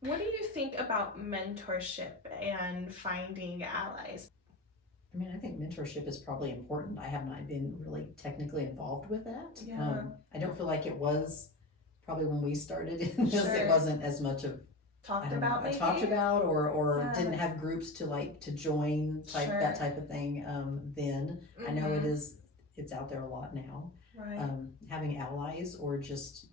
What do you think about mentorship and finding allies? I mean, I think mentorship is probably important. I have not been really technically involved with that. Yeah. I don't feel like it was probably when we started in this. Sure. It wasn't as much of I Talked don't know, about I maybe? talked about or Yeah. didn't have groups to join Sure. that type of thing then. I know Mhm. it's out there a lot now. Right. Having allies or just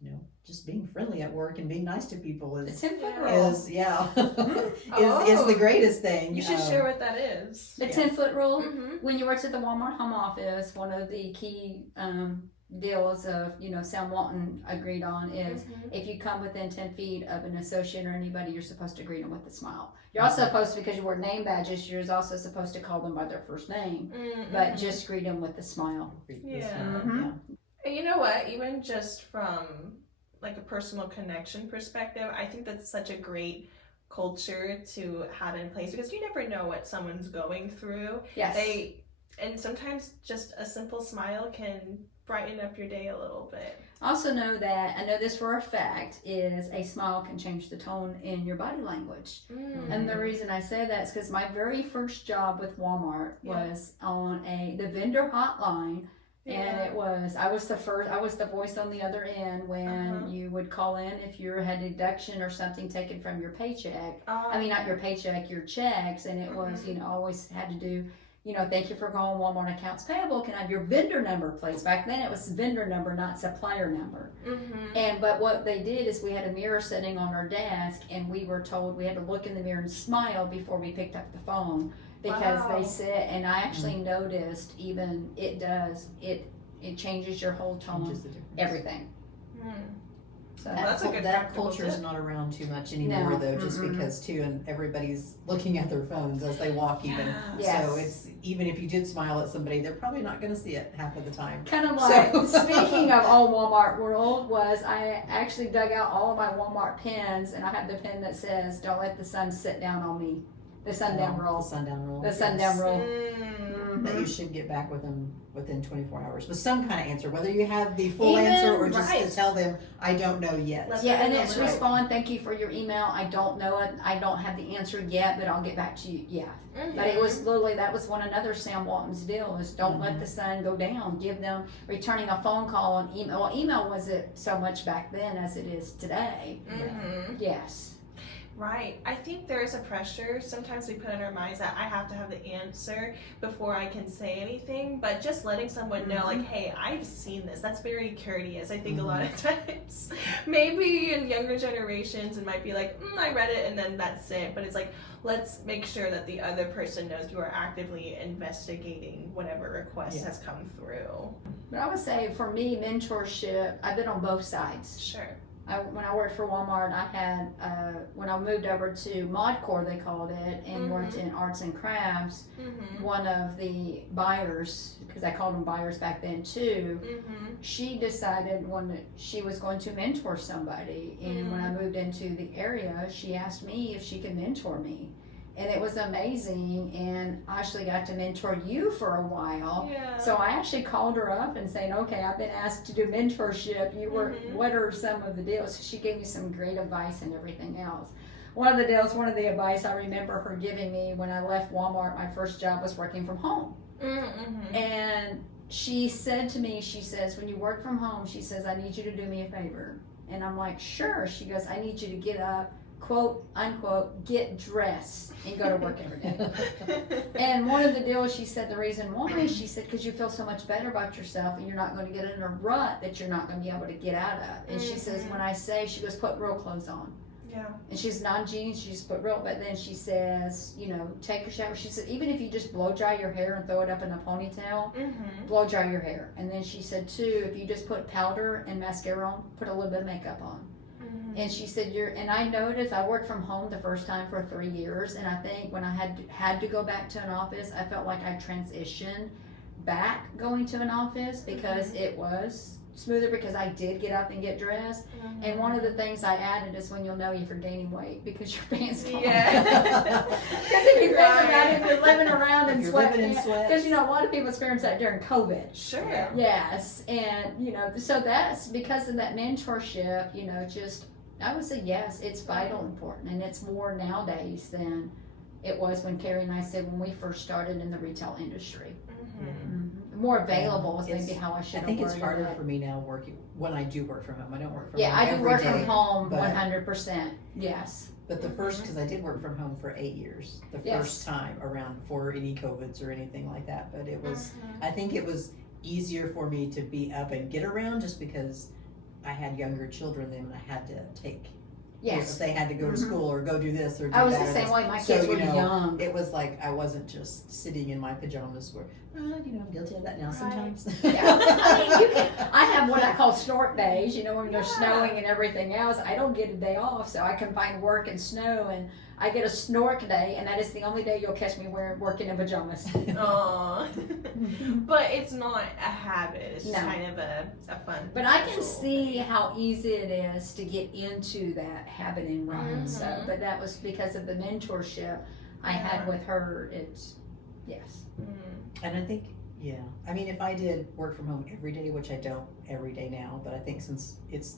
being friendly at work and being nice to people The is 10-foot Yeah. rule. is yeah is Oh. the greatest thing. You should share what that is. The Yes. 10-foot rule. Mm-hmm. When you worked at the Walmart home office, one of the key deals of Sam Walton agreed on is Mm-hmm. if you come within 10 feet of an associate or anybody, you're supposed to greet them with a smile. You're also supposed to, because you wear name badges, you're also supposed to call them by their first name, Mm-hmm. but just greet them with a smile. Yeah. Mhm. And you know what? Even just from like a personal connection perspective, I think that's such a great culture to have in place because you never know what someone's going through. Yes. And sometimes just a simple smile can brighten up your day a little bit. Also know that, I know this for a fact, is a smile can change the tone in your body language. Mm. And the reason I say that is because my very first job with Walmart was on the vendor hotline. And I was the voice on the other end when you would call in if you had a deduction or something taken from your paycheck. I mean, not your paycheck, your checks. And it was, always had to do, thank you for calling Walmart Accounts Payable. Can I have your vendor number, please? Back then it was vendor number, not supplier number. Mm-hmm. But what they did is we had a mirror sitting on our desk and we were told we had to look in the mirror and smile before we picked up the phone. Because Wow. they said, and I actually noticed even it changes your whole tone, Changes the difference. everything. Mm. So Well, that's a good that practical culture is tip. not around too much anymore No. though, just Mm-mm. because too, and everybody's looking at their phones as they walk even. Yes. So it's even if you did smile at somebody, they're probably not going to see it half of the time. kind of like So- speaking of all Walmart world was I actually dug out all of my Walmart pens and I have the pen that says "Don't let the sun sit down on me." The sundown The roll. sundown roll. The sundown roll. Mm. That you should get back with them within 24 hours with some kind of answer, whether you have the full Even- answer or just right. to tell them, I don't know yet. Let's- Yeah, and Right. it's respond. Thank you for your email. I don't know it. I don't have the answer yet, but I'll get back to you. Yeah. Mm-hmm. But it was literally, that was another Sam Walton's deal is don't let Mhm. the sun go down. Give them returning a phone call and email. Well, email wasn't so much back then as it is today. Mm-hmm. Yes. Right. I think there is a pressure. Sometimes we put in our minds that I have to have the answer before I can say anything. But just letting someone know, like, hey, I've seen this. That's very courteous. I think a lot of times, maybe in younger generations, it might be like, I read it and then that's it. But it's like, let's make sure that the other person knows you are actively investigating whatever request has come through. But I would say for me, mentorship, I've been on both sides. Sure. When I worked for Walmart, I had, when I moved over to ModCore, they called it, and worked in arts and crafts, Mm-hmm. one of the buyers, because I called them buyers back then too, Mm-hmm. she decided she was going to mentor somebody. And when I moved into the area, she asked me if she could mentor me. And it was amazing, and I actually got to mentor you for a while. Yeah. So I actually called her up and saying, okay, I've been asked to do mentorship. What are some of the deals? She gave me some great advice and everything else. One of the advice I remember her giving me when I left Walmart, my first job was working from home. Mm-hmm. And she said to me, she says, when you work from home, she says, I need you to do me a favor. And I'm like, sure. She goes, I need you to get up, quote, unquote, get dressed and go to work every day. And one of the deals, she said, the reason why, she said, because you feel so much better about yourself and you're not going to get in a rut that you're not going to be able to get out of. And she says, when I say, she goes, put real clothes on. Yeah. And she's non-jeans, she just put real, but then she says, take a shower. She said, even if you just blow dry your hair and throw it up in a ponytail, Mm-hmm. blow dry your hair. And then she said, too, if you just put powder and mascara on, put a little bit of makeup on. Mm-hmm. And she said, and I noticed, I worked from home the first time for 3 years, and I think when I had to go back to an office, I felt like I transitioned back going to an office because it was smoother because I did get up and get dressed. Mm-hmm. And one of the things I added is when you'll know you're gaining weight because your pants fall. Yeah. Because if you think about it, if you're living around in If you're sweat, living in sweats. because a lot of people experienced that during COVID. Sure. Yes, and so that's because of that mentorship, just I would say yes, it's vital important, and it's more nowadays than it was when Carrie and I said when we first started in the retail industry. More available is maybe how I should I have think it's worded harder it. for me now working, when I do work from home. I don't work from Yeah, home I do every work day, from home but- 100%. Yes. But the first, because I did work from home for 8 years, the Yes. first time around before any COVIDs or anything like that. But it was, I think it was easier for me to be up and get around just because I had younger children then and I had to take, Yes. if they had to go to Mhm. school or go do this or do I was that. the or same this. way. My So, kids were you know, young. It was like I wasn't just sitting in my pajamas where, I'm guilty of that now Right. sometimes. Yeah. I mean, you can, I have what I call snort days, you know, when there's snowing and everything else. I don't get a day off, so I combine work and snow, and I get a snort day, and that is the only day you'll catch me working in pajamas. Aw. But it's not a habit. It's just No. kind of a fun. But I can casual see thing. how easy it is to get into that habit and run. So, Mhm. but that was because of the mentorship I had Yeah. with her. It's, yes. And I think, yeah, I mean, if I did work from home every day, which I don't every day now, but I think since it's,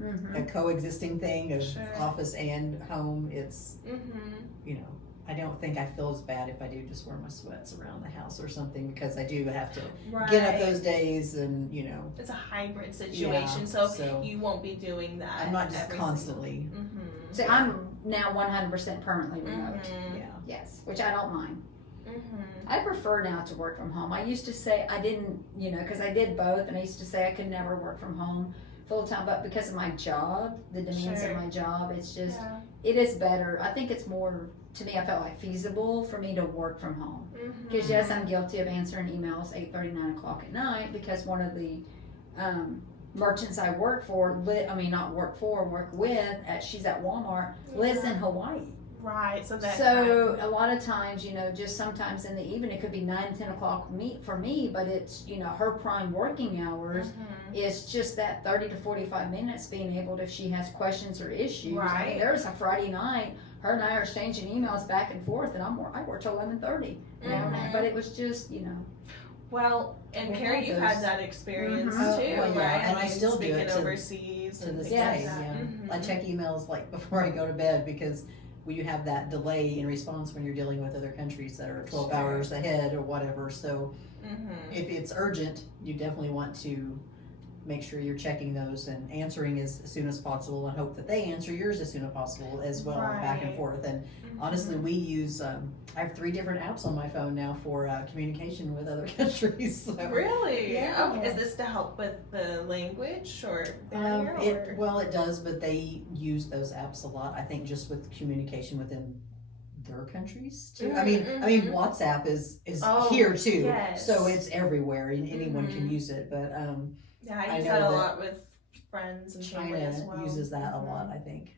Mm-hmm. a coexisting thing of Sure. office and home, it's, Mm-hmm. I don't think I feel as bad if I do just wear my sweats around the house or something, because I do have to Right. get up those days and, It's a hybrid situation, so you won't be doing that. I'm not just constantly, Mm-hmm. So I'm now 100% permanently remote. Mm-hmm. yeah. Yes, which I don't mind. Mm-hmm. I prefer now to work from home. I used to say I didn't, because I did both, and I used to say I could never work from home full time, but because of my job, the demands Sure. of my job, it's just, Yeah. it is better. I think it's more, to me, I felt like feasible for me to work from home. Because yes, I'm guilty of answering emails 8:30, 9 o'clock at night, because one of the merchants I work for, work with, she's at Walmart, lives in Hawaii. Right. So that. So a lot of times, just sometimes in the evening, it could be 9, 10 o'clock for me, but it's, her prime working hours is just that 30 to 45 minutes being able to, if she has questions or issues. I Right. mean, there's a Friday night, her and I are exchanging emails back and forth, and I work till 11:30. Mhm. But it was just, Well, and We Carrie, had you those- had that experience Mhm. Oh, too, well, yeah, right? and I mean, still do speaking it to- overseas to and this things day, like that. yeah. Mhm. I check emails like before I go to bed, because you have that delay in response when you're dealing with other countries that are 12 Sure. hours ahead or whatever. So Mhm. if it's urgent, you definitely want to make sure you're checking those and answering as soon as possible, and hope that they answer yours as soon as possible as well, back and Right. forth. And Mhm. honestly, we use, I have 3 different apps on my phone now for communication with other countries. So. Really? Yeah. Okay. Is this to help with the language or barrier? It does, but they use those apps a lot. I think just with communication within their countries too. I mean, Mhm. WhatsApp is Oh, here too, yes. so it's everywhere and anyone can Mhm. use it. But Yeah, I I use know that a that lot with friends and family as China well. uses that a Mhm. lot, I think.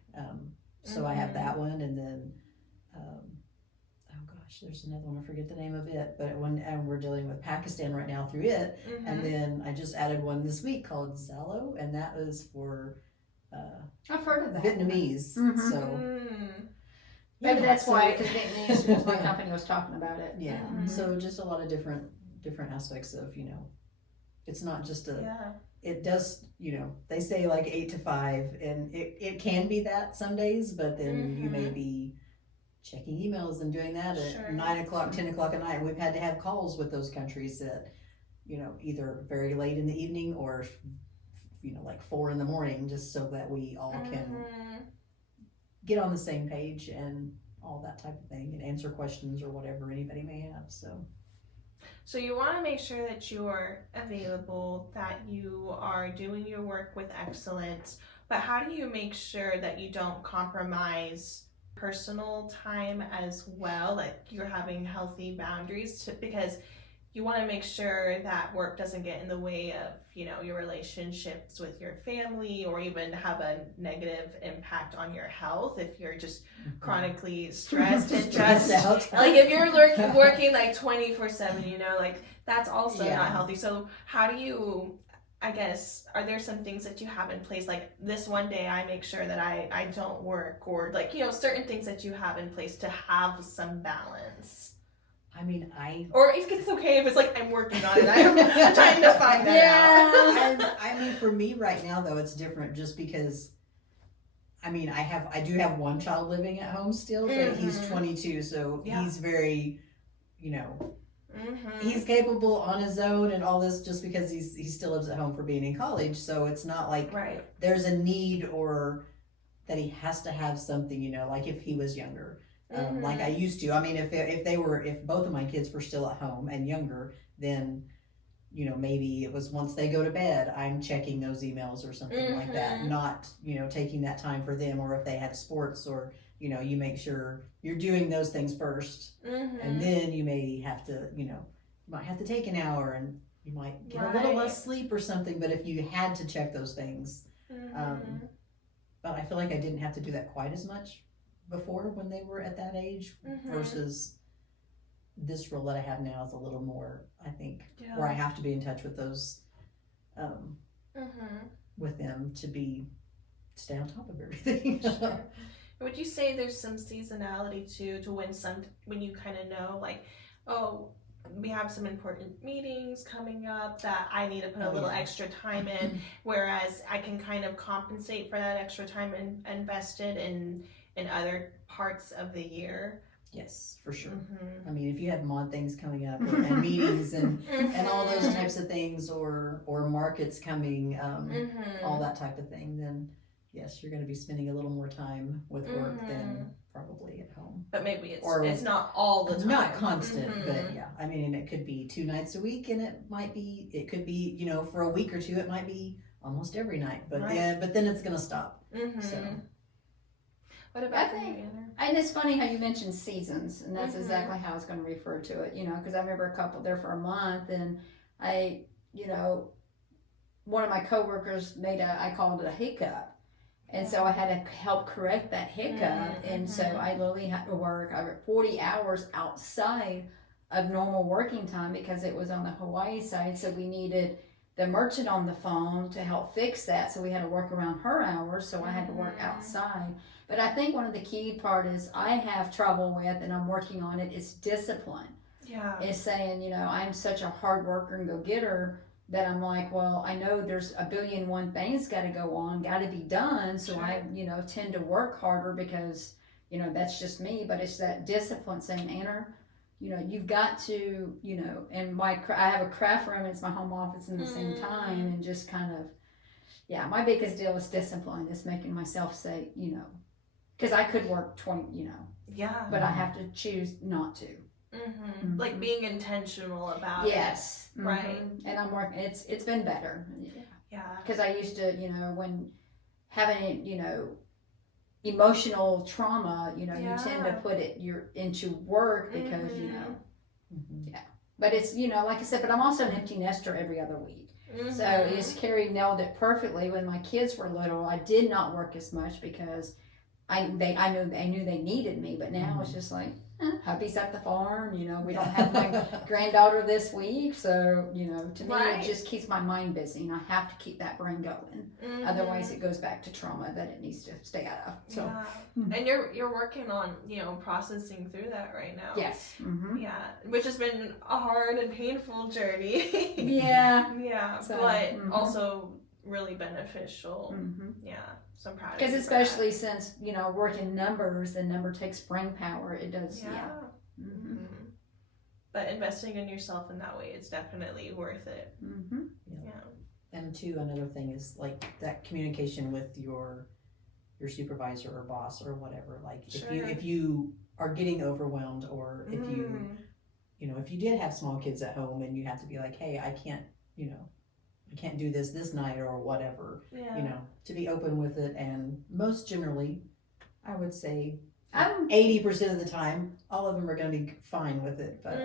So I have Mhm. that one, and then oh gosh, there's another one. I forget the name of it, but and we're dealing with Pakistan right now through it. Mhm. And then I just added one this week called Zello, and that was for I've heard of that. Vietnamese. Mhm. So Maybe yeah, that's so- why, because Vietnamese, because my company was talking about it. Yeah. Mhm. So just a lot of different aspects of, it's not just Yeah. it does, they say like 8 to 5, and it can be that some days, but then you may Mhm. be checking emails and doing that at Sure. 9 o'clock, 10 o'clock at night. And we've had to have calls with those countries that, either very late in the evening or, like 4 in the morning, just so that we all can Mhm. get on the same page and all that type of thing, and answer questions or whatever anybody may have. So you want to make sure that you're available, that you are doing your work with excellence, but how do you make sure that you don't compromise personal time as well, like you're having healthy boundaries because you want to make sure that work doesn't get in the way of, your relationships with your family, or even have a negative impact on your health if you're just chronically stressed and just out. like if you're working like 24/7, like that's also Yeah. not healthy. So how do you, I guess, are there some things that you have in place, like this one day I make sure that I don't work, or like, certain things that you have in place to have some balance? I mean, Or if it's okay if it's like I'm working on it, I'm trying to find that out. I mean, for me right now though, it's different just because I mean, I do have one child living at home still, but he's 22, so he's very, you know, he's capable on his own and all this just because he still lives at home for being in college. So it's not like there's a need or that he has to have something, you know, like if he was younger, like I used to. I mean, if both of my kids were still at home and younger, then, you know, maybe it was once they go to bed, I'm checking those emails or something like that, not, you know, taking that time for them, or if they had sports, or, you know, you make sure you're doing those things first, and then you may have to, you know, you might have to take an hour and you might get a little less sleep or something, but if you had to check those things, but I feel like I didn't have to do that quite as much before when they were at that age versus this role that I have now is a little more, I think, where I have to be in touch with those, with them to stay on top of everything. Sure. Would you say there's some seasonality too, to when you kind of know, like, oh, we have some important meetings coming up that I need to put a little extra time in, whereas I can kind of compensate for that extra time invested in other parts of the year? Yes, for sure. I mean, if you have mod things coming up and meetings and all those types of things, or markets coming, all that type of thing, then yes, you're going to be spending a little more time with work than probably at home. But maybe it's not all the time. Not constant, but yeah. I mean, it could be 2 nights a week, and it could be, you know, for a week or two, it might be almost every night, but then it's going to stop. So. What about you, Anna? And it's funny how you mentioned seasons, and that's exactly how I was going to refer to it, you know, because I remember a couple there for a month, and I, you know, one of my coworkers I called it a hiccup. And so I had to help correct that hiccup. And so I literally had to work 40 hours outside of normal working time because it was on the Hawaii side. So we needed the merchant on the phone to help fix that. So we had to work around her hours. So I had to work outside. But I think one of the key part is I have trouble with, and I'm working on it, is discipline. Yeah. It's saying, you know, I'm such a hard worker and go-getter that I'm like, well, I know there's a billion things got to go on, got to be done. So I, you know, tend to work harder because, you know, that's just me. But it's that discipline saying, Anna, you know, you've got to, you know, and I have a craft room, it's my home office in the same time, and just kind of, my biggest deal is discipline. Is making myself say, you know, because I could work 20, you know, but I have to choose not to. Like being intentional about it. Yes. Right. And I'm working, it's been better. Yeah. Because I used to, you know, when having, you know, emotional trauma, you know, you tend to put it into work because, you know, But it's, you know, like I said, but I'm also an empty nester every other week. So Carrie nailed it perfectly. When my kids were little, I did not work as much because I knew they needed me, but now it's just like, hubby's at the farm, you know, we don't have my granddaughter this week, so, you know, to me it just keeps my mind busy, and I have to keep that brain going. Otherwise it goes back to trauma that it needs to stay out of. So and you're working on, you know, processing through that right now. Yes. Yeah, which has been a hard and painful journey. So, but also really beneficial. So I'm proud of you. Because especially since, you know, working numbers, the number takes brain power. It does. But investing in yourself in that way is definitely worth it. And too, another thing is like that communication with your supervisor or boss or whatever. Like if you are getting overwhelmed, or if you know, if you did have small kids at home and you have to be like, hey, I can't do this night or whatever, you know, to be open with it. And most generally, I would say 80% of the time, all of them are going to be fine with it. But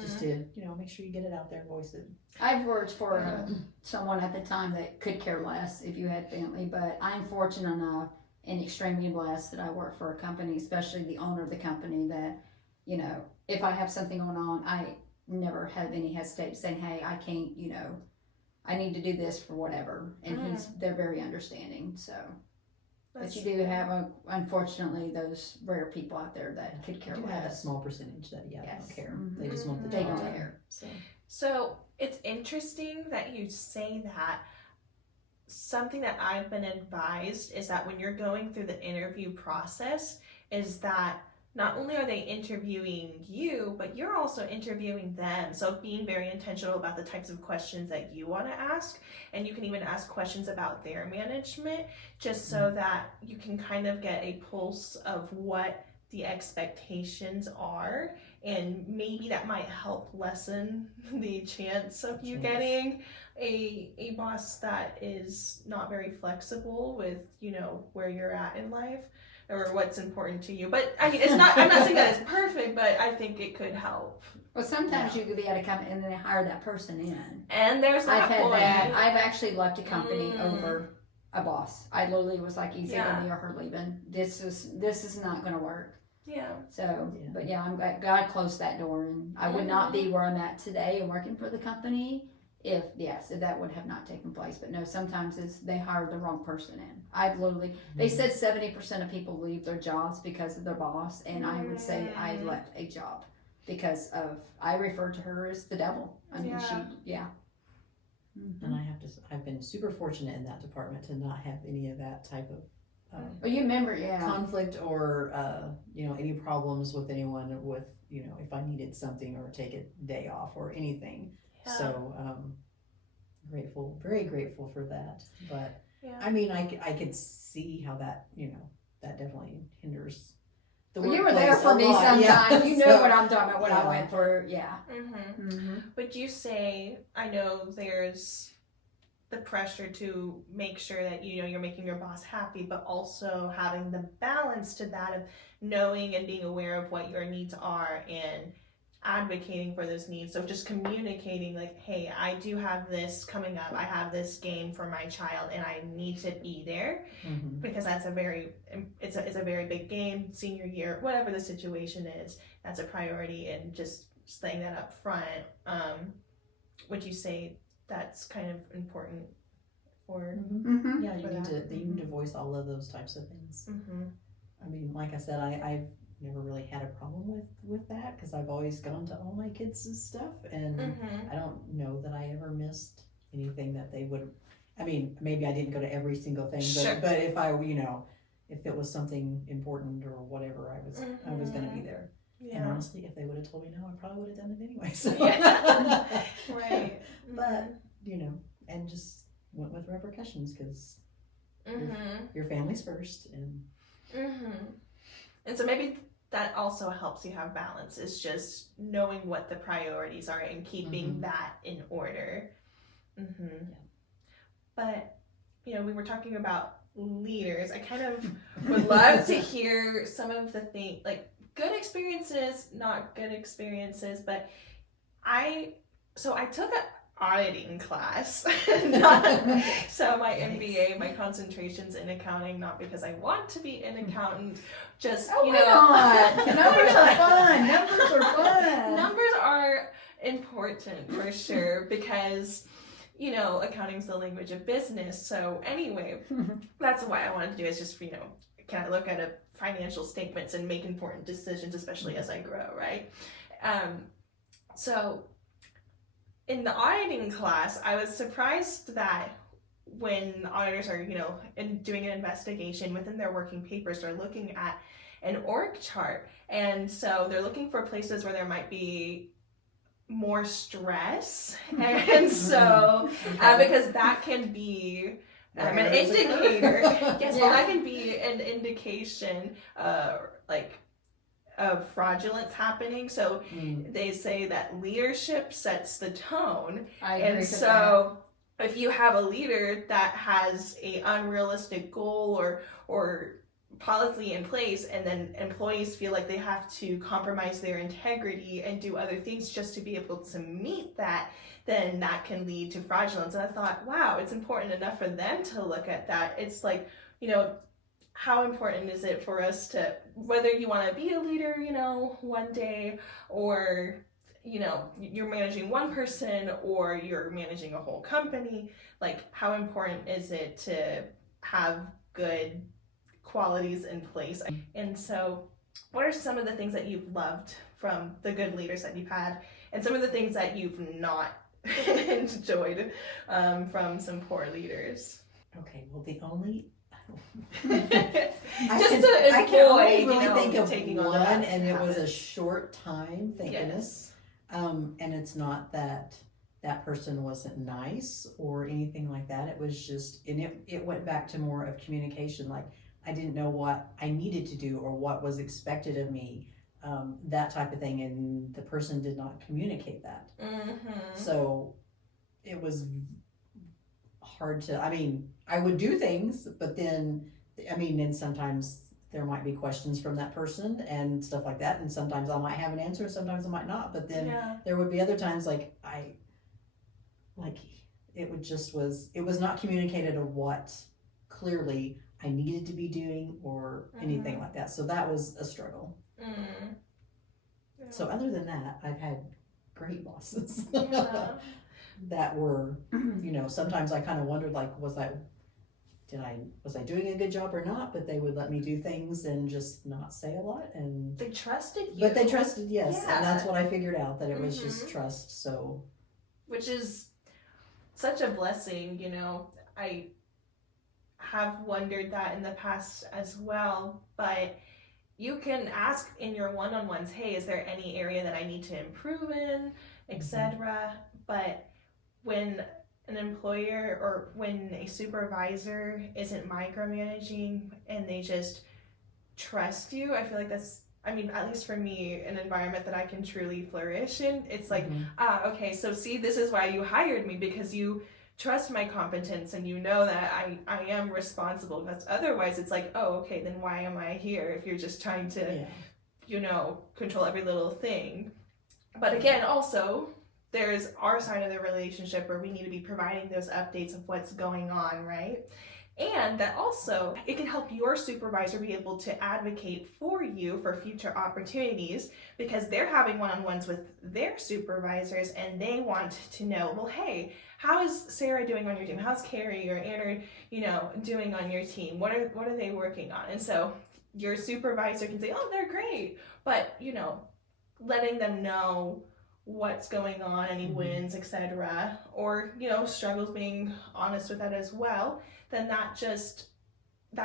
just to, you know, make sure you get it out there, voice it. I've worked for someone at the time that could care less if you had family, but I'm fortunate enough and extremely blessed that I work for a company, especially the owner of the company, that, you know, if I have something going on, I never have any hesitation saying, hey, I can't, you know, I need to do this for whatever, and they're very understanding. So, but you do have, unfortunately, those rare people out there that could care less. Have a small percentage that don't care. They just want the They job. don't care. So it's interesting that you say that, something that I've been advised is that when you're going through the interview process, is that not only are they interviewing you, but you're also interviewing them. So being very intentional about the types of questions that you want to ask, and you can even ask questions about their management, just so that you can kind of get a pulse of what the expectations are, and maybe that might help lessen the chance of you getting a boss that is not very flexible with, you know, where you're at in life or what's important to you. But I mean, it's not, I'm not saying that it's perfect, but I think it could help. Well, sometimes you could be at a company and then hire that person in. And there's that I've had point. that. I've actually left a company over a boss. I literally was like, either me or her leaving. This is not going to work. Yeah. So, but yeah, I'm glad God closed that door, and I would not be where I'm at today and working for the company if that would have not taken place. But no, sometimes they hired the wrong person in. I've literally, they said 70% of people leave their jobs because of their boss, and I would say I left a job because of, I refer to her as the devil. I mean, And I've been super fortunate in that department to not have any of that type of But you remember, conflict or any problems with anyone with, you know, if I needed something or take a day off or anything. So very grateful for that. But I mean, I could see how that, you know, that definitely hinders the workplace. You were there for me sometimes. You know what I'm talking about, what I went through. But you say, I know there's the pressure to make sure that, you know, you're making your boss happy, but also having the balance to that of knowing and being aware of what your needs are and advocating for those needs. So just communicating like, hey, I do have this coming up. I have this game for my child and I need to be there because that's a very big game, senior year, whatever the situation is, that's a priority, and just saying that up front. Would you say that's kind of important for you need to voice all of those types of things. I mean, like I said, I've never really had a problem with that because I've always gone to all my kids' stuff, and I don't know that I ever missed anything that they would. I mean, maybe I didn't go to every single thing, but if I, you know, if it was something important or whatever, I was going to be there. And honestly, if they would have told me no, I probably would have done it anyway. So. Right. But, you know, and just went with repercussions because your family's first. And so maybe that also helps you have balance, is just knowing what the priorities are and keeping that in order. But, you know, we were talking about leaders. I kind of would love to hear some of the things, like, good experiences, not good experiences, but I took an auditing class. So my MBA, my concentration's in accounting, not because I want to be an accountant, just, you know. Numbers are fun. Numbers are fun. Numbers are important for sure because, you know, accounting's the language of business. So anyway, that's what I wanted to do, is just, you know, can I look at a financial statements and make important decisions, especially as I grow, right? So in the auditing class, I was surprised that when auditors are, you know, doing an investigation within their working papers, they're looking at an org chart. And so they're looking for places where there might be more stress. And so, because that can be an indicator. Yes, well, that can be an indication, of fraudulence happening. So they say that leadership sets the tone. I agree and with so if you have a leader that has a unrealistic goal or policy in place, and then employees feel like they have to compromise their integrity and do other things just to be able to meet that, then that can lead to fraudulence. And I thought, wow, it's important enough for them to look at that. It's like, you know, how important is it for us to, whether you want to be a leader, you know, one day, or, you know, you're managing one person or you're managing a whole company, like, how important is it to have good qualities in place? And so what are some of the things that you've loved from the good leaders that you've had, and some of the things that you've not enjoyed from some poor leaders? Okay, well, the only Just to I can only avoid, really you know, think of taking on one, the bad and it was a habits. short time. Thank goodness. And it's not that that person wasn't nice or anything like that. It was just, and it went back to more of communication. Like I didn't know what I needed to do or what was expected of me, that type of thing, and the person did not communicate that. So it was hard to. I mean, I would do things, but then, I mean, and sometimes there might be questions from that person and stuff like that, and sometimes I might have an answer, and sometimes I might not. But then there would be other times like it would just it was not communicated of what clearly I needed to be doing or anything like that. So that was a struggle. So other than that, I've had great bosses that were, you know, sometimes I kind of wondered, like, was I doing a good job or not? But they would let me do things and just not say a lot, and they trusted you. But they trusted, yes, Yeah. and that's what I figured out, that it was just trust. So, which is such a blessing, you know. I have wondered that in the past as well, but you can ask in your one-on-ones, hey, is there any area that I need to improve in, etc. But when an employer or when a supervisor isn't micromanaging and they just trust you, I feel like that's, I mean, at least for me, an environment that I can truly flourish in. It's like, okay, so see, this is why you hired me, because you trust my competence and you know that I am responsible. Because otherwise it's like, oh, okay, then why am I here if you're just trying to, you know, control every little thing. But again, also, there's our side of the relationship where we need to be providing those updates of what's going on, right? And that also, it can help your supervisor be able to advocate for you for future opportunities, because they're having one-on-ones with their supervisors and they want to know, well, hey, how is Sarah doing on your team? How's Carrie or Anna, you know, doing on your team? What are they working on? And so your supervisor can say, oh, they're great. But, you know, letting them know what's going on, any wins, etc., or, you know, struggles, being honest with that as well, then that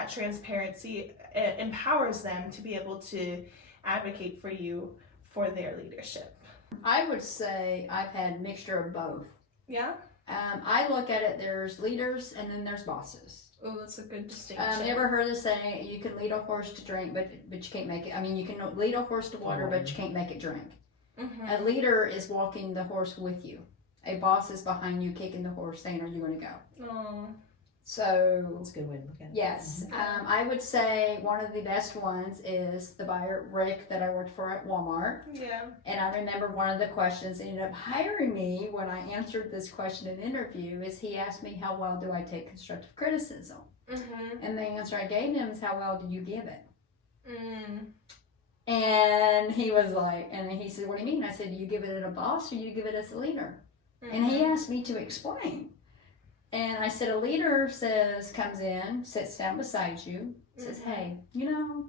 transparency empowers them to be able to advocate for you for their leadership. I would say I've had a mixture of both. Yeah? I look at it, there's leaders and then there's bosses. Oh, that's a good distinction. You ever heard the saying, you can lead a horse to drink, but you can't make it, I mean, you can lead a horse to water, but you can't make it drink. A leader is walking the horse with you. A boss is behind you, kicking the horse, saying, are you going to go? Oh. So that's a good way to look at it. Yes. I would say one of the best ones is the buyer, Rick, that I worked for at Walmart. Yeah. And I remember one of the questions ended up hiring me when I answered this question in an interview is he asked me, how well do I take constructive criticism? And the answer I gave him is, how well do you give it? And he was like, and he said, what do you mean? I said, do you give it as a boss or you give it as a leader? And he asked me to explain. And I said, a leader comes in, sits down beside you, says, hey, you know,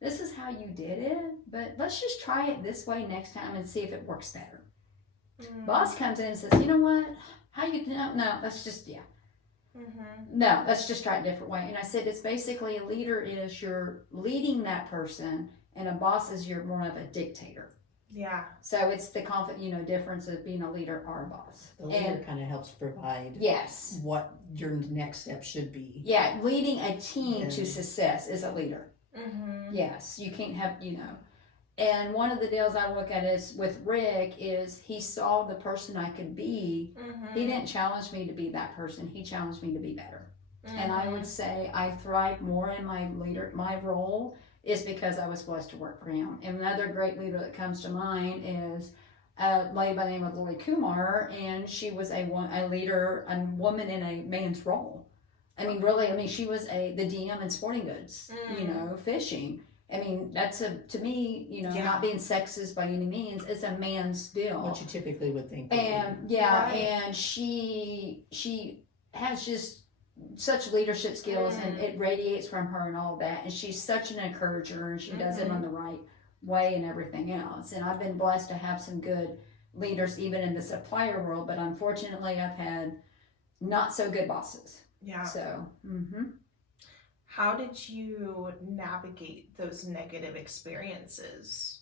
this is how you did it, but let's just try it this way next time and see if it works better. Boss comes in and says, you know what, no, let's just, no, let's just try it a different way. And I said, it's basically a leader is you're leading that person, and a boss is you're more of a dictator. Yeah. So it's the difference of being a leader or a boss. The leader kind of helps provide what your next step should be. Yeah, leading a team to success is a leader. Yes, you can't have, And one of the deals I look at is with Rick is he saw the person I could be. He didn't challenge me to be that person. He challenged me to be better. And I would say I thrive more in my role is because I was blessed to work for him. And another great leader that comes to mind is a lady by the name of Lily Kumar, and she was a leader, a woman in a man's role. I mean, really, she was the DM in sporting goods, fishing. I mean, that's to me, not being sexist by any means, it's a man's deal. What you typically would think. And and she has just such leadership skills and it radiates from her and all that, and she's such an encourager, and she does it on the right way and everything else. And I've been blessed to have some good leaders even in the supplier world, but unfortunately I've had not so good bosses. Yeah. So, How did you navigate those negative experiences?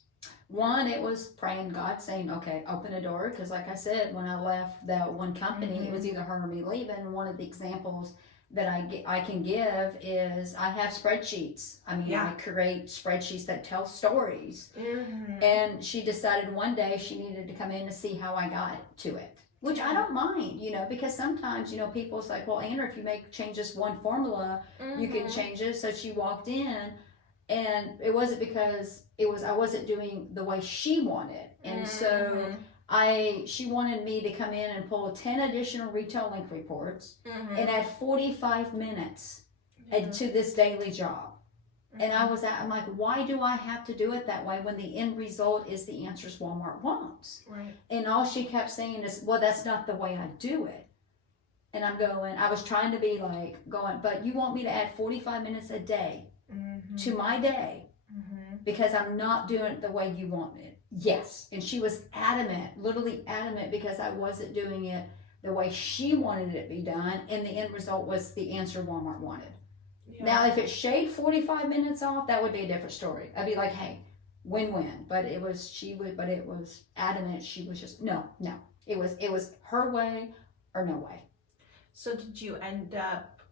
one, it was praying God, saying, okay, open a door. Because like I said, when I left that one company, it was either her or me leaving. One of the examples that I can give is I have spreadsheets. I mean, I create spreadsheets that tell stories. And she decided one day she needed to come in to see how I got to it. Which I don't mind, because sometimes, people's like, well, Anna, if you change this one formula, you can change it. So she walked in, and it wasn't because I wasn't doing the way she wanted. And so she wanted me to come in and pull 10 additional retail link reports and add 45 minutes to this daily job. And I'm like, why do I have to do it that way when the end result is the answers Walmart wants? Right. And all she kept saying is, well, that's not the way I do it. And I was trying to be like but you want me to add 45 minutes a day to my day because I'm not doing it the way you want it. Yes. And she was adamant, literally adamant, because I wasn't doing it the way she wanted it to be done. And the end result was the answer Walmart wanted. Yeah. Now, if it shaved 45 minutes off, that would be a different story. I'd be like, hey, win-win. But it was adamant. She was just, no. It was her way or no way. So did you end up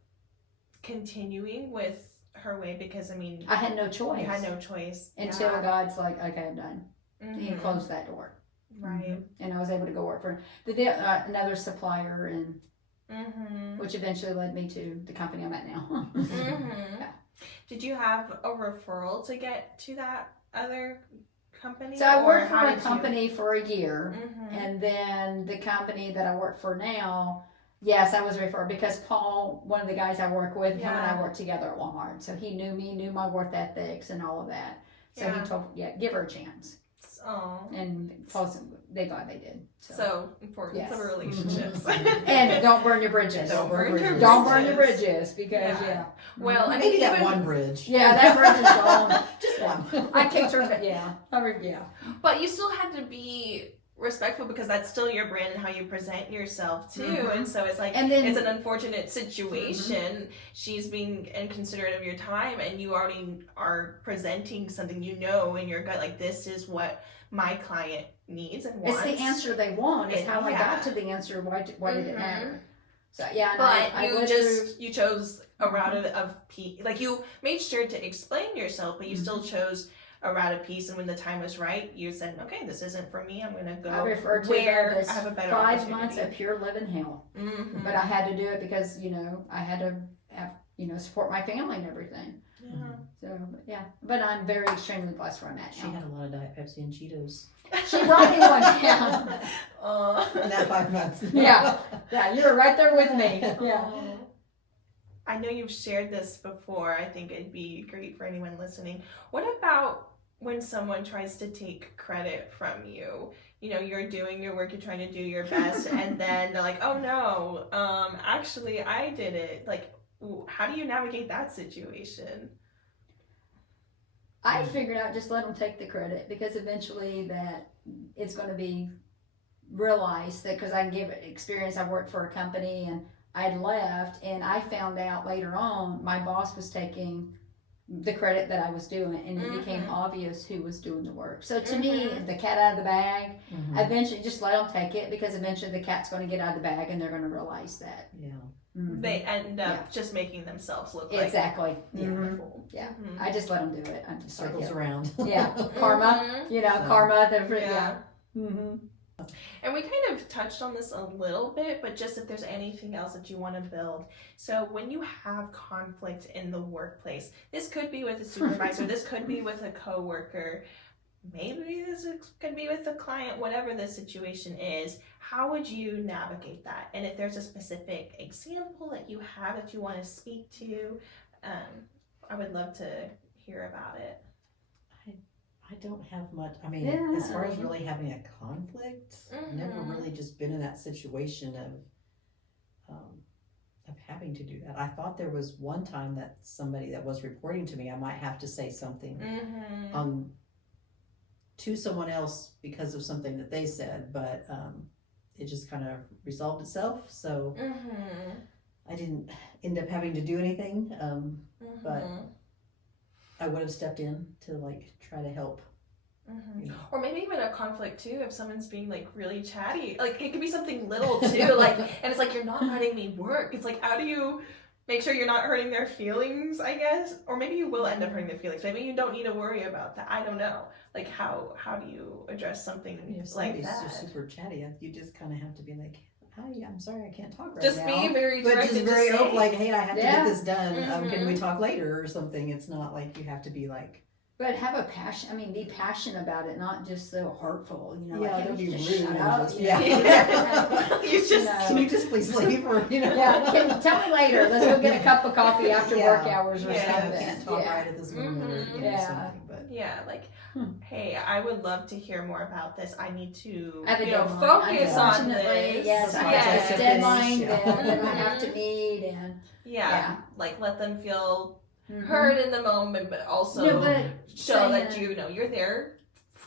continuing with her way? Because, I had no choice. You had no choice. Until God's like, okay, I'm done. He closed that door. Right. And I was able to go work for another supplier, and which eventually led me to the company I'm at now. Yeah. Did you have a referral to get to that other company? So I worked for a company for a year, and then the company that I work for now, yes, I was referred because Paul, one of the guys I work with, him and I worked together at Walmart. So he knew me, knew my work ethics and all of that. So he told, give her a chance. Oh. And they did. So importance of relationships. And don't burn your bridges. Don't burn your bridges because Well, I maybe that one bridge. Yeah, that bridge is gone. Just one. I kicked her, but yeah. But you still had to be respectful because that's still your brand and how you present yourself too. And so it's like, and then, it's an unfortunate situation. She's being inconsiderate of your time, and you already are presenting something in your gut, like, this is what my client needs and wants. It's the answer they want. It's how I got to the answer. Why did it matter? So but you chose a route of peace. Like, you made sure to explain yourself, but you still chose a route of peace. And when the time was right, you said, okay, this isn't for me. I'm going to go where I have a better 5 months of pure living hell. But I had to do it because, I had to have, support my family and everything. So, but I'm very extremely blessed where I'm at now. She had a lot of Diet Pepsi and Cheetos. She brought me one down. In that 5 months. Yeah, you were right there with me. Yeah. I know you've shared this before. I think it'd be great for anyone listening. What about when someone tries to take credit from you? You're doing your work, you're trying to do your best, and then they're like, oh no, actually I did it. Like, how do you navigate that situation? I figured out just let them take the credit, because eventually that it's going to be realized that, because I can give experience. I worked for a company and I'd left, and I found out later on my boss was taking the credit that I was doing, and it became obvious who was doing the work. So to me, the cat out of the bag, eventually just let them take it, because eventually the cat's going to get out of the bag and they're going to realize that. Yeah. They end up just making themselves look like exactly. Yeah. I just let them do it. I'm just circles around. Yeah, karma. Karma. And we kind of touched on this a little bit, but just if there's anything else that you want to build. So when you have conflict in the workplace, this could be with a supervisor, this could be with a coworker, maybe this could be with a client, whatever the situation is, how would you navigate that? And if there's a specific example that you have that you want to speak to, I would love to hear about it. I don't have much. I mean, as far as really having a conflict, I've never really just been in that situation of having to do that. I thought there was one time that somebody that was reporting to me, I might have to say something to someone else because of something that they said, but it just kind of resolved itself. So I didn't end up having to do anything, but I would have stepped in to like try to help. You know. Or maybe even a conflict too, if someone's being like really chatty. Like it could be something little too, like, and it's like, you're not letting me work. It's like, how do you make sure you're not hurting their feelings, I guess? Or maybe you will end up hurting their feelings. Maybe you don't need to worry about that. I don't know. Like how do you address something If like somebody's that? just super chatty, you just kind of have to be like, hi, I'm sorry, I can't talk right Just now. be very But direct just and very just open, say, like, hey, I have to get this done. Can we Mhm. talk later or something? It's not like you have to be like, But have a passion. I mean, be passionate about it, not just so hurtful. You know, yeah, like, don't hey, be just rude shut and up. just, you know? yeah. You just- You know. Can you just please leave, or you know? Yeah, tell me later. Let's go get a cup of coffee after Yeah. work hours or Yeah. something. I can't talk yeah. right at this moment, or you know, Yeah. something. But Yeah, like, hey, I would love to hear more about this. I need to, I have a you know, deadline. focus on Unfortunately, this. yes, I Yeah. have a deadline Yeah. that I have to meet, and Yeah, like let them feel mhm. heard in the moment, but also No, but show that saying- you know you're there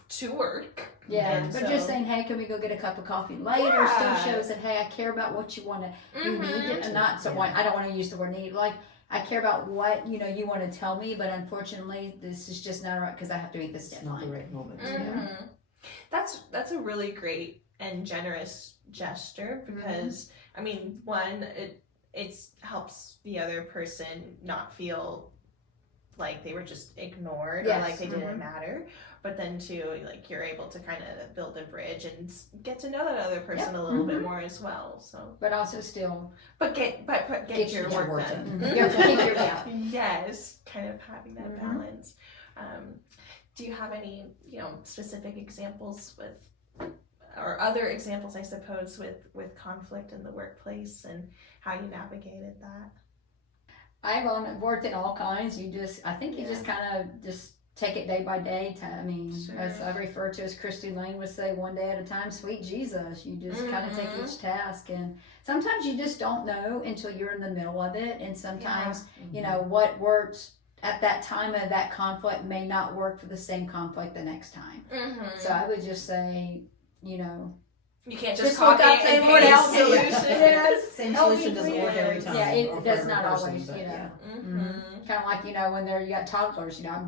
to work. yeah, And but so- just saying, hey, can we go get a cup of coffee later? Yeah. Still shows that, hey, I care about what you want to. You need it, and not so. Yeah. I don't want to use the word need. Like, I care about what you want to tell me, but unfortunately, this is just not right because I have to meet this it's not the deadline. right moment. Mhm. That's a really great and generous gesture because I mean, one, it helps the other person not feel like they were just ignored or Yes. like they didn't matter. But then too, like you're able to kind of build a bridge and get to know that other person a little bit more as well. So, But also still, but get your your work work done. done. you have to keep your yeah. Yes, kind of having that Mhm. balance. Do you have any, specific examples or other examples, I suppose, with conflict in the workplace and how you navigated that? I've worked in all kinds. I think you just kind of just take it day by day. I mean, Sure. as I refer to, as Christy Lane would say, one day at a time, sweet Jesus. You just kind of take each task. And sometimes you just don't know until you're in the middle of it. And sometimes, what works at that time of that conflict may not work for the same conflict the next time. Mm-hmm. So I would just say, you can't just just copy look up and someone paste else. solution. Yes. Same Help solution me doesn't please. work every time. Yeah, it or for does every not person, always, but yeah. Mm-hmm. Kind of like, when you got toddlers, I'm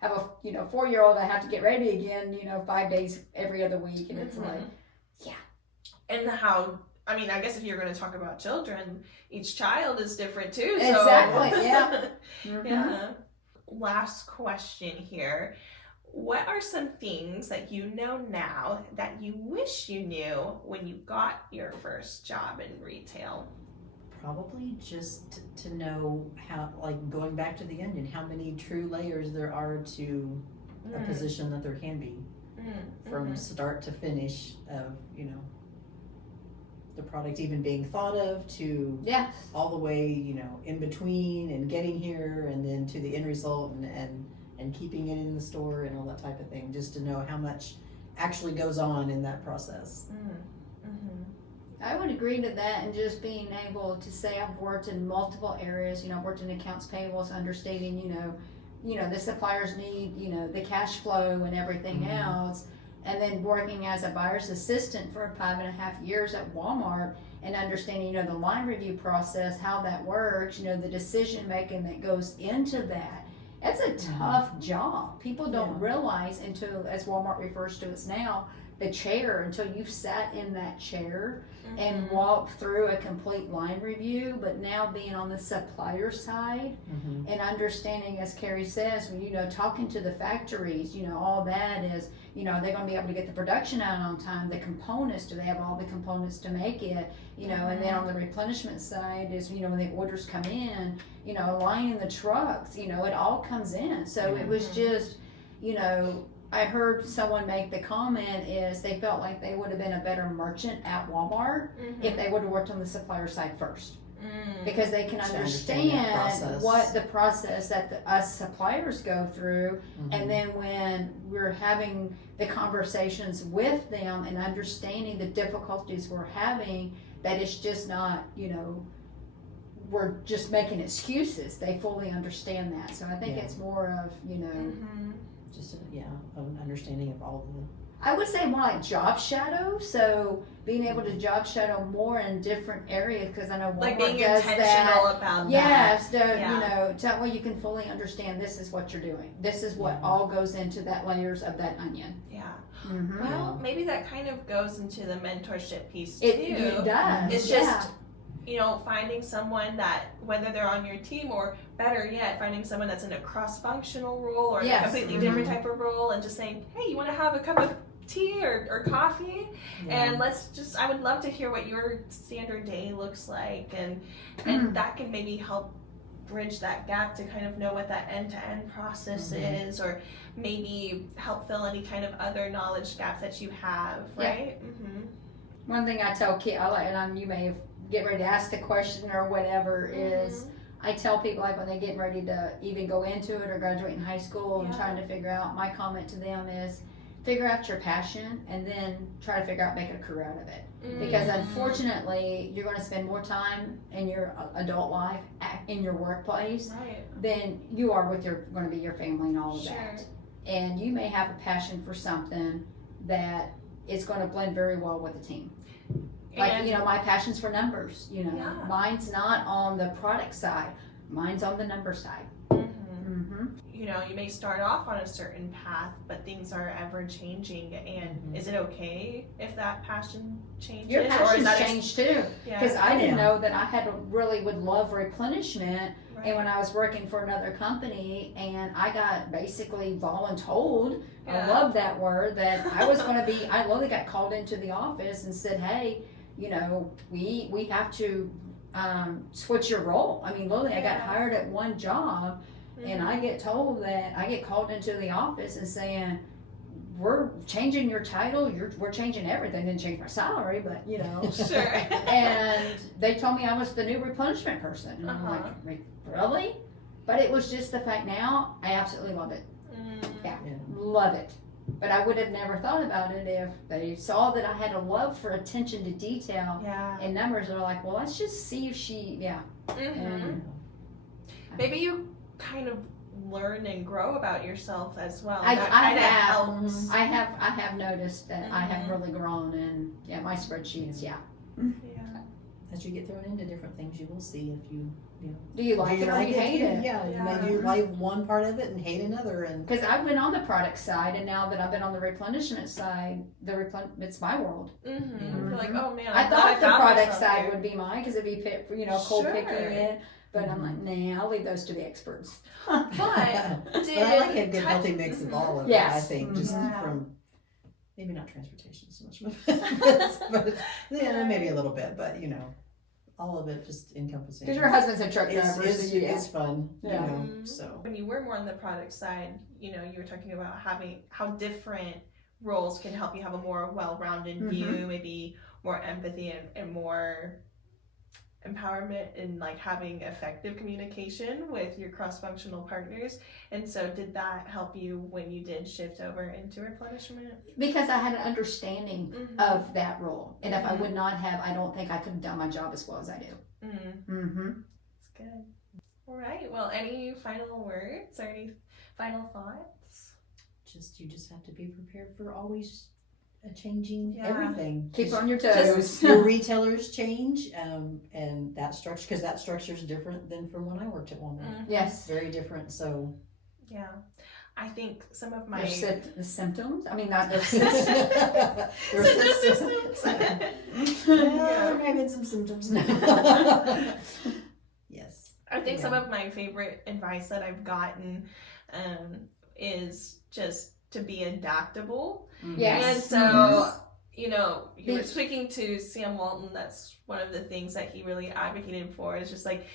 have a 4-year-old I have to get ready again, 5 days every other week, and it's like, yeah. And I guess if you're going to talk about children, each child is different too. So. Exactly, yeah. Mhm. Yeah. Last question here. What are some things that you know now that you wish you knew when you got your first job in retail? Probably just to know how, like going back to the onion, how many true layers there are to a position that there can be from start to finish of, the product even being thought of to all the way, in between and getting here and then to the end result and keeping it in the store and all that type of thing, just to know how much actually goes on in that process. I would agree to that, and just being able to say I've worked in multiple areas. I've worked in accounts payables, understanding, the suppliers need, the cash flow and everything else. And then working as a buyer's assistant for 5.5 years at Walmart and understanding, the line review process, how that works, the decision making that goes into that. It's a tough job. People don't realize until, as Walmart refers to us now, the chair, until you've sat in that chair and walked through a complete line review. But now being on the supplier side and understanding, as Carrie says, when talking to the factories, all that is, are they going to be able to get the production out on time? The components, do they have all the components to make it? And then on the replenishment side is, when the orders come in, lining the trucks, it all comes in. So it was just, I heard someone make the comment is they felt like they would have been a better merchant at Walmart if they would have worked on the supplier side first. Because they can understand what the process that us suppliers go through, and then when we're having the conversations with them and understanding the difficulties we're having, that it's just not, we're just making excuses. They fully understand that. So I think it's more of, just an understanding of all I would say more like job shadow. So being able to job shadow more in different areas, because I know Walmart Like being does intentional that. about that. Yes, Yeah. you know, that way you can fully understand this is what you're doing. This is what all goes into that layers of that onion. Yeah. Mm-hmm. Well, maybe that kind of goes into the mentorship piece too. It does. It's just, you know, finding someone that, whether they're on your team or better yet, finding someone that's in a cross-functional role or Yes. a completely different type of role, and just saying, hey, you want to have a cup of tea or coffee? And let's just, I would love to hear what your standard day looks like, and that can maybe help bridge that gap to kind of know what that end-to-end process is, or maybe help fill any kind of other knowledge gaps that you have, right? One thing I tell kids, and you may get ready to ask the question or whatever, is I tell people, like when they get ready to even go into it or graduate in high school and trying to figure out, my comment to them is figure out your passion and then try to figure out making a career out of it. Because unfortunately, you're going to spend more time in your adult life in your workplace than you are with going to be your family and all of that. And you may have a passion for something that is going to blend very well with the team. Like, you know, my passion's for numbers, you know. Mine's not on the product side. Mine's on the number side. You know, you may start off on a certain path, but things are ever changing. And is it okay if that passion changes? Your passion's or is changed too. Because I didn't know that I had would love replenishment. And when I was working for another company, and I got basically voluntold, I love that word, that I was going to be, I literally got called into the office and said, hey, you know, we have to switch your role. I mean, literally, I got hired at one job, and I get told that, I get called into the office and saying, we're changing your title, we're changing everything. Didn't change my salary, but you know. And they told me I was the new replenishment person. And I'm like, really? But it was just the fact now, I absolutely love it. Love it. But I would have never thought about it if they saw that I had a love for attention to detail and numbers. They're like, well, let's just see if she, And maybe you kind of learn and grow about yourself as well. I have noticed that I have really grown, and my spreadsheets, As you get thrown into different things, you will see if you know. Do you like it or you hate it? Yeah, you may do like one part of it and hate another, and because I've been on the product side, and now that I've been on the replenishment side, it's my world. You're like, oh man, I thought the product side would be mine because it'd be cold picking it. But I'm like, nah, I'll leave those to the experts. But I like a good healthy mix of all of it. I think just from maybe not transportation so much, but maybe a little bit. But you know, all of it just encompassing. Because your husband's a truck driver, it's fun. You know, so when you were more on the product side, you know, you were talking about how different roles can help you have a more well-rounded view, maybe more empathy and more empowerment in like having effective communication with your cross-functional partners. And so did that help you when you did shift over into replenishment? Because I had an understanding of that role, and if I would not have, I don't think I could have done my job as well as I do. That's good. All right, well, any final words or any final thoughts? You just have to be prepared for always changing everything. Keep on your toes. Your retailers change, and that structure, because that structure is different than from when I worked at Walmart. Yes, very different. So I think some of my the symptoms. I mean, not the symptoms. There may have been some symptoms now. Yes. I think some of my favorite advice that I've gotten is just to be adaptable. Yes. And so, you know, you were speaking to Sam Walton, that's one of the things that he really advocated for, is just like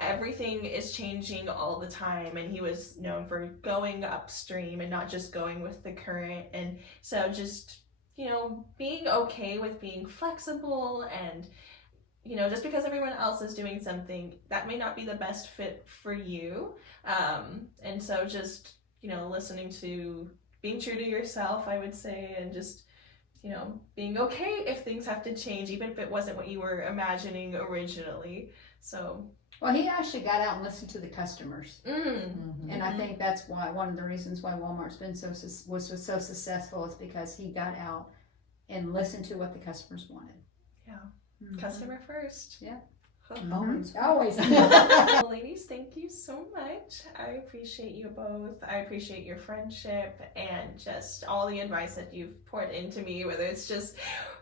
everything is changing all the time, and he was known for going upstream and not just going with the current. And so just, you know, being okay with being flexible, and you know, just because everyone else is doing something, that may not be the best fit for you. And so just, you know, listening to being true to yourself, I would say, and just, you know, being okay if things have to change, even if it wasn't what you were imagining originally. So Well, he actually got out and listened to the customers, Mhm. and I think that's why one of the reasons why Walmart's been so successful is because he got out and listened to what the customers wanted. Yeah. Mhm. Customer first. Yeah. Always. Always. Well, ladies, thank you so much. I appreciate you both. I appreciate your friendship and just all the advice that you've poured into me, whether it's just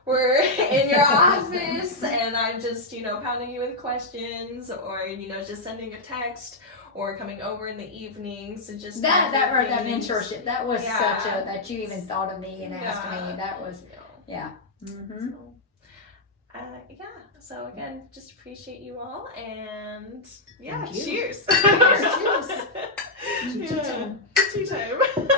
we're in your office and I'm just, pounding you with questions, or, just sending a text, or coming over in the evenings to just that things. mentorship, that was Yeah. such a, that you even thought of me and asked me, that was, yeah. Mm-hmm. So again, just appreciate you all, and Thank you. cheers. Cheers. Tea time.